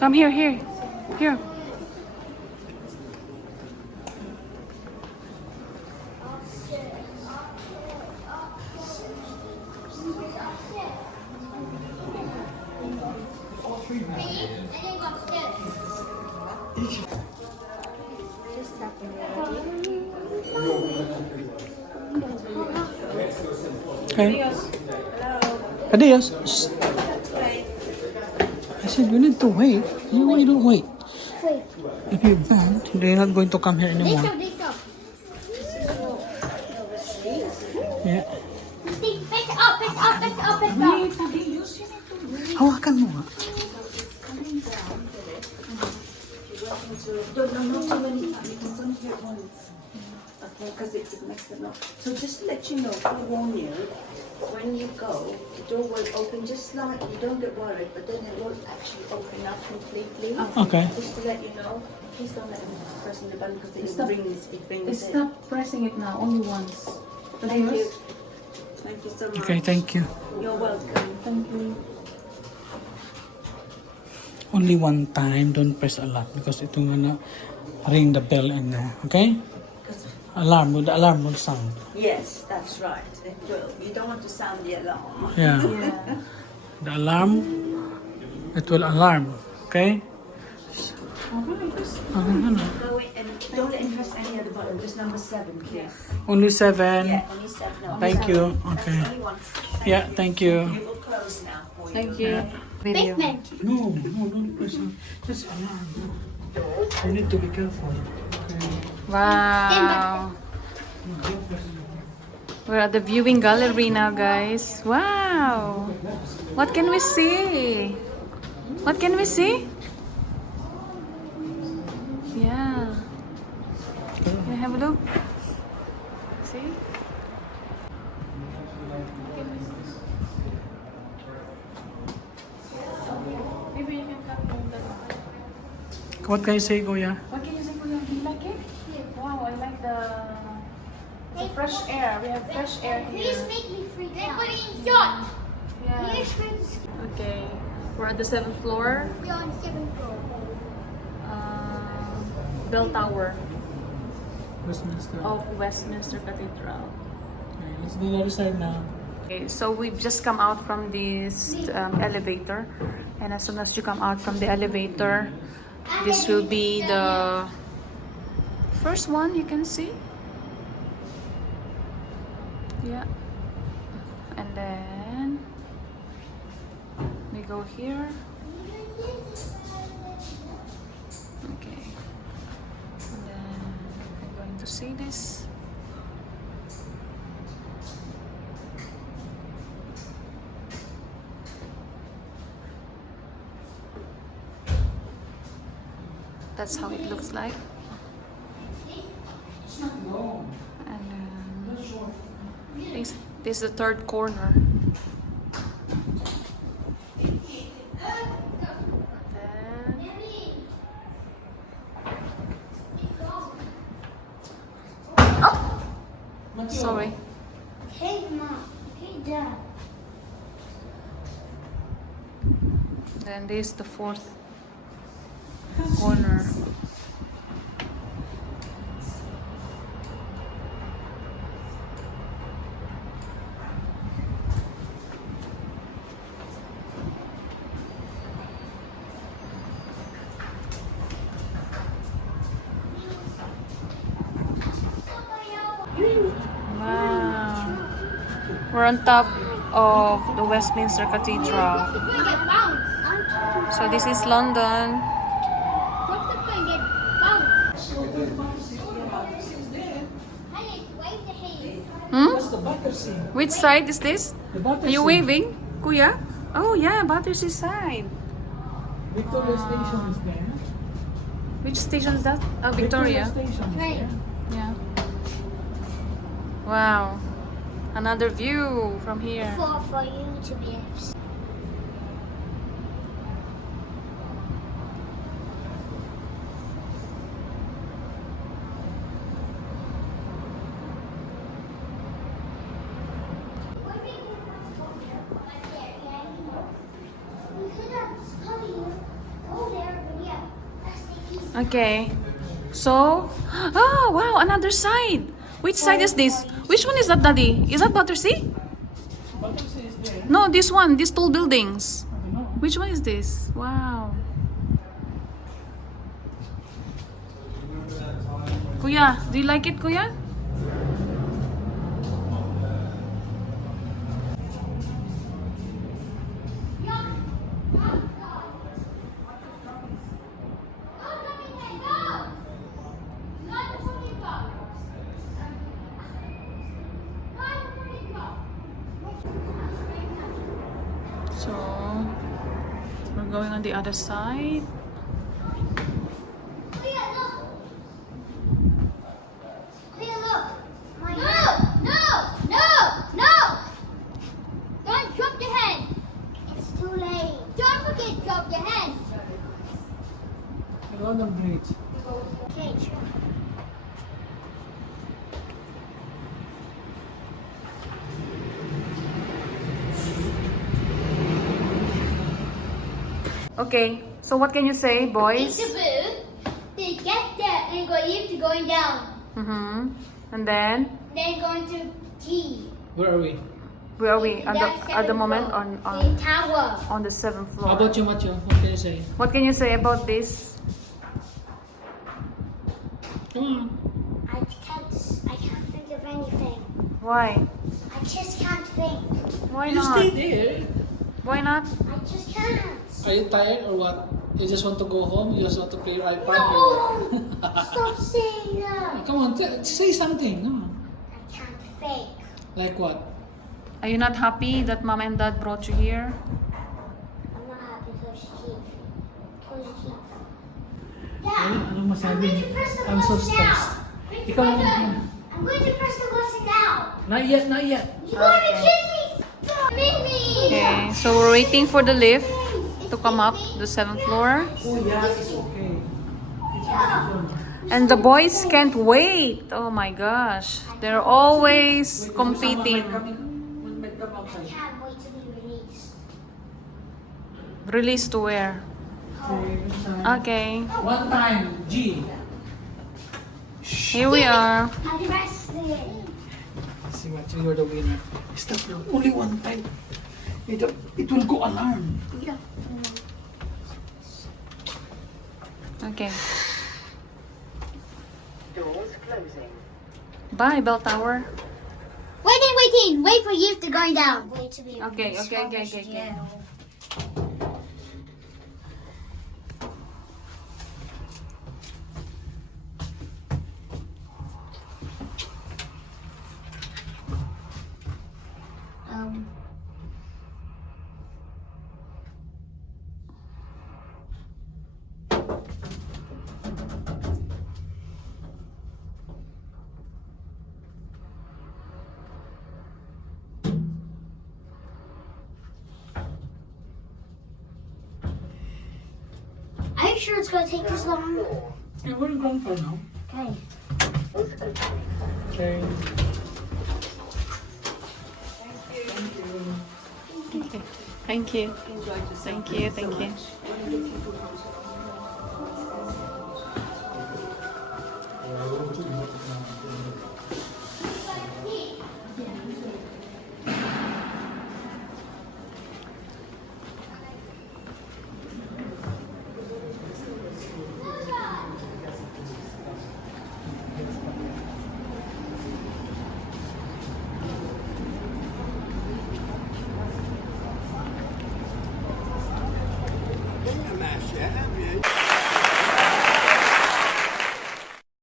Come here, here. Here. Okay. Thaddeus. I said you need to wait. You don't wait. Wait. If you don't, they're not going to come here anymore. Yeah. Pick up. Hawakan mo nga. Not too many, because some here once. Okay, because it makes them up. So just to let you know, to warn you, when you go, the door will open just slightly. Don't get worried, but then it won't actually open up completely. Okay. Just to let you know, please don't let him press the button because it rings. It rings. Stop pressing it now, only once. Thank you. Thank you so much. Okay, thank you. You're welcome. Thank you. Only one time, don't press a lot because ito nga na ring the bell in there. Okay? Alarm, the alarm will sound. Yes, that's right. It will. You don't want to sound the alarm. Yeah. The alarm, it will alarm. Okay? Okay, ano? Go in and don't press any other button. Just number 7, please. Only 7. Yeah, only 7. No, Thank you. Okay. only once. Yeah, thank you. We will close now for you. Thank you. Video. Basement. No, don't press it. Just alarm. You need to be careful. Okay. Wow. We're at the viewing gallery now, guys. Wow. What can we see? What can we see? Yeah. Can you have a look? See? Maybe you can come from the... What can you say, Kuya? What can you say, Kuya? Do you like it? Wow, I like the fresh air. We have fresh air Please here. make me freak out. Shot. Yeah. Okay, we're at the 7th floor. You're on 7th floor. Bell Tower Westminster. of Westminster Cathedral. Okay, let's go to the other side now. Okay, so we've just come out from this elevator, and as soon as you come out from the elevator, this will be the first one you can see. Yeah, and then we go here. Okay, and then I'm going to see this. That's how it looks like. And this is the 3rd corner. Sorry. Hey, Mom. Hey, Dad. Then this is the 4th corner. Wow. We're on top of the Westminster Cathedral. So this is London. Hmm? Which side is this? Are you waving, Kuya? Oh yeah, Battersea side. Victoria Station is there. Which station is that? Oh, Victoria. Station is Right. there. Yeah. Wow. Another view from here. For you to be We could have come here, go there, Okay. So, oh wow, another side. Which side is this? Which one is that, Daddy? Is that Battersea? Battersea is there. No, this one. These tall buildings. I don't know. Which one is this? Wow. Kuya, do you like it, Kuya? So, we're going on the other side. Don't drop your hand. It's too late. Don't forget to drop your hand. The London Bridge. Okay, sure. Okay, so what can you say, boys? Peekaboo. They get there and go to going down. Mm-hmm. And then, Then going to T. Where are we? where are we? At the moment The on tower. the 7th floor. How about you, Matthew? What can you say? What can you say about this? Come on. I can't think of anything. Why? I just can't think. Why You not? stay there. Why not? I just can't. Are you tired or what? You just want to go home? You just want to play your iPad? No! Stop saying that. Come on, say something. Come on. I can't think. Like what? Are you not happy that mom and dad brought you here? I'm not happy because she keeps. Ano masabi? I'm going to press the I'm so button stressed. now. Ikaw lang din. I'm going to press the button now. Not yet, not yet. You want to kiss me? Stop. Mimi. Okay, so we're waiting for the lift to come up the 7th floor. Oh yeah, it's okay. It's beautiful. And the boys can't wait. Oh my gosh. They're always competing. When may come I outside. can't wait to be released. Released to where? Okay. One time, G. Here we are. I'm rested. See what you're the winner. Stop now. Only one time. It will go alarm. Okay. Doors closing. Bye, Bell Tower. Waiting. Wait for you to going down. Wait to be Okay, released. okay, okay, okay, okay. Um. Are you sure it's going to take this long? Yeah, we're going for now. Okay. Okay. Thank you. Enjoy yourself. Thank you. Thank you. One of the people comes